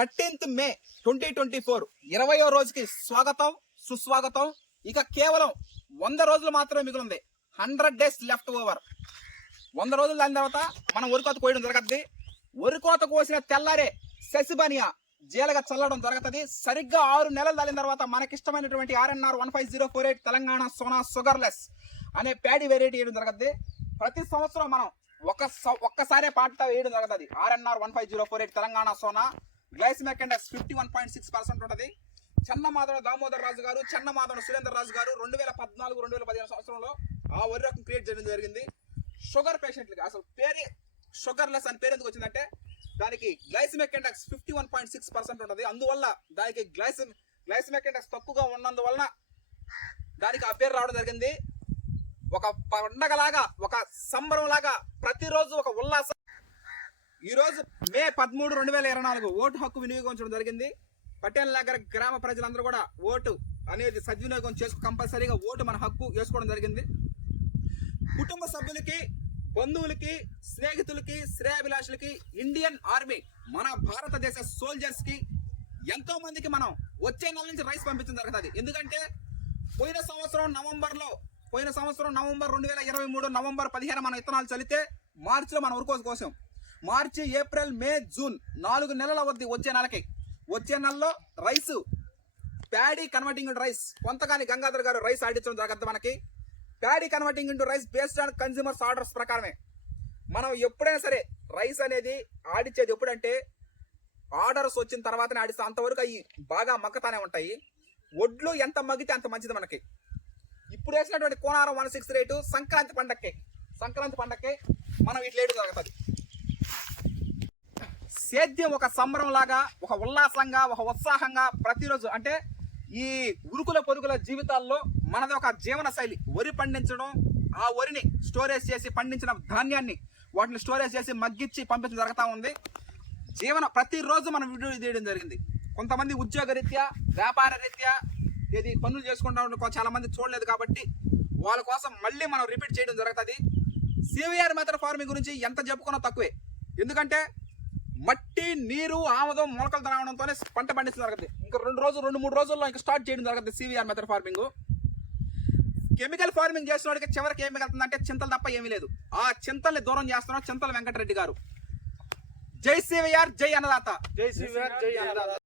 13th మే 2024 20వ రోజుకి స్వాగతం సుస్వాగతం. ఇక కేవలం 100 రోజులు మాత్రమే మిగిలింది. 100 days లెఫ్ట్ ఓవర్. 100 రోజులు దాని తర్వాత మనం వరికోత కోయడం జరగద్ది. వరికోత కోసిన తెల్లారే శశిబనియా జీలగా చల్లడం జరుగుతుంది. సరిగ్గా 6 నెలలు దాలిన తర్వాత మనకిష్టమైనటువంటి RNR 15048 తెలంగాణ సోనా షుగర్లెస్ అనే ప్యాడీ వెరైటీ వేయడం జరుగుతుంది. ప్రతి సంవత్సరం మనం ఒక్కసారే పాట వేయడం జరుగుతుంది. RNR 15048 Telangana Sona glycemic index 51.6% ఉంటుంది. చెన్నమాధవ దామోదర్ రాజు గారు, చెన్నమాధవ సురేందర్ రాజు గారు 2014-2015 సంవత్సరంలో ఆ వరి రకం క్రియేట్ చేయడం జరిగింది. షుగర్ పేషెంట్లకి అసలు పేరే షుగర్లెస్ అని పేరు ఎందుకు వచ్చిందంటే దానికి గ్లైసిమిక్ ఇండెక్స్ 51.6% ఉంటుంది. అందువల్ల దానికి గ్లైసిమిక్ ఇండెక్స్ తక్కువగా ఉన్నందువలన దానికి ఆ పేరు రావడం జరిగింది. ఒక పండగలాగా, ఒక సంబరం లాగా ప్రతిరోజు ఒక ఉల్లాసం. ఈరోజు మే 13, 2024 ఓటు హక్కు వినియోగించడం జరిగింది. పటేల్ నగర్ గ్రామ ప్రజలందరూ కూడా ఓటు అనేది సద్వినియోగం కంపల్సరీగా ఓటు మన హక్కు వేసుకోవడం జరిగింది. కుటుంబ సభ్యులకి, బంధువులకి, స్నేహితులకి, శ్రేయాభిలాషులకి, ఇండియన్ ఆర్మీ మన భారతదేశ సోల్జర్స్ కి ఎంతో మందికి మనం వచ్చే నెల నుంచి రైస్ పంపించడం జరుగుతుంది. ఎందుకంటే పోయిన సంవత్సరం నవంబర్ 2023 నవంబర్ 15 మన విత్తనాలు చల్లితే మార్చిలో మన వరకు కోసం మార్చి, ఏప్రిల్, మే, జూన్ 4 నెలల వద్ద వచ్చే నెలలో రైస్ ప్యాడీ కన్వర్టింగ్ రైస్ కొంతగాని గంగాధర్ గారు రైస్ ఆడించడం జరగద్దు. మనకి paddy converting into rice based on consumers orders ప్రకారమే మనం ఎప్పుడైనా సరే రైస్ అనేది ఆడిచ్చేది. ఎప్పుడంటే ఆర్డర్స్ వచ్చిన తర్వాతనే ఆడిస్తే అంతవరకు అవి బాగా మక్కతానే ఉంటాయి. ఒడ్లు ఎంత మగ్గితే అంత మంచిది మనకి. ఇప్పుడు వేసినటువంటి కోనారం 168 సంక్రాంతి పండక్కి మనం ఇట్లా వేయడం జరుగుతుంది. సేద్యం ఒక సంబరం లాగా, ఒక ఉల్లాసంగా, ఒక ఉత్సాహంగా ప్రతిరోజు అంటే ఈ ఉరుకుల పొరుగుల జీవితాల్లో మనది ఒక జీవన శైలి. వరి పండించడం, ఆ వరిని స్టోరేజ్ చేసి పండించిన ధాన్యాన్ని వాటిని స్టోరేజ్ చేసి మగ్గిచ్చి పంపించడం జరుగుతూ ఉంది. ప్రతిరోజు మనం వీడియో తీయడం జరిగింది. కొంతమంది ఉద్యోగ రీత్యా, వ్యాపార రీత్యా ఇది పనులు చేసుకుంటా చాలా మంది చూడలేదు కాబట్టి వాళ్ళ కోసం మళ్ళీ మనం రిపీట్ చేయడం జరుగుతుంది. CVR మెథడ్ ఫార్మింగ్ గురించి ఎంత చెప్పుకున్నా తక్కువే. ఎందుకంటే మట్టి, నీరు, ఆమదం, మొలకలు రావడంతోనే పంట పండించడం జరుగుతుంది. ఇంకా 2-3 రోజుల్లో ఇంకా స్టార్ట్ చేయడం జరుగుతుంది CVR method farming. Chemical farming చేసిన వాడికి చివరికి ఏమి వెళ్తుందంటే చింతలు తప్ప ఏమీ లేదు. ఆ చింతల్ని దూరం చేస్తున్నారు చింతల వెంకటరెడ్డి గారు. జై CVR, జై అన్నదాత.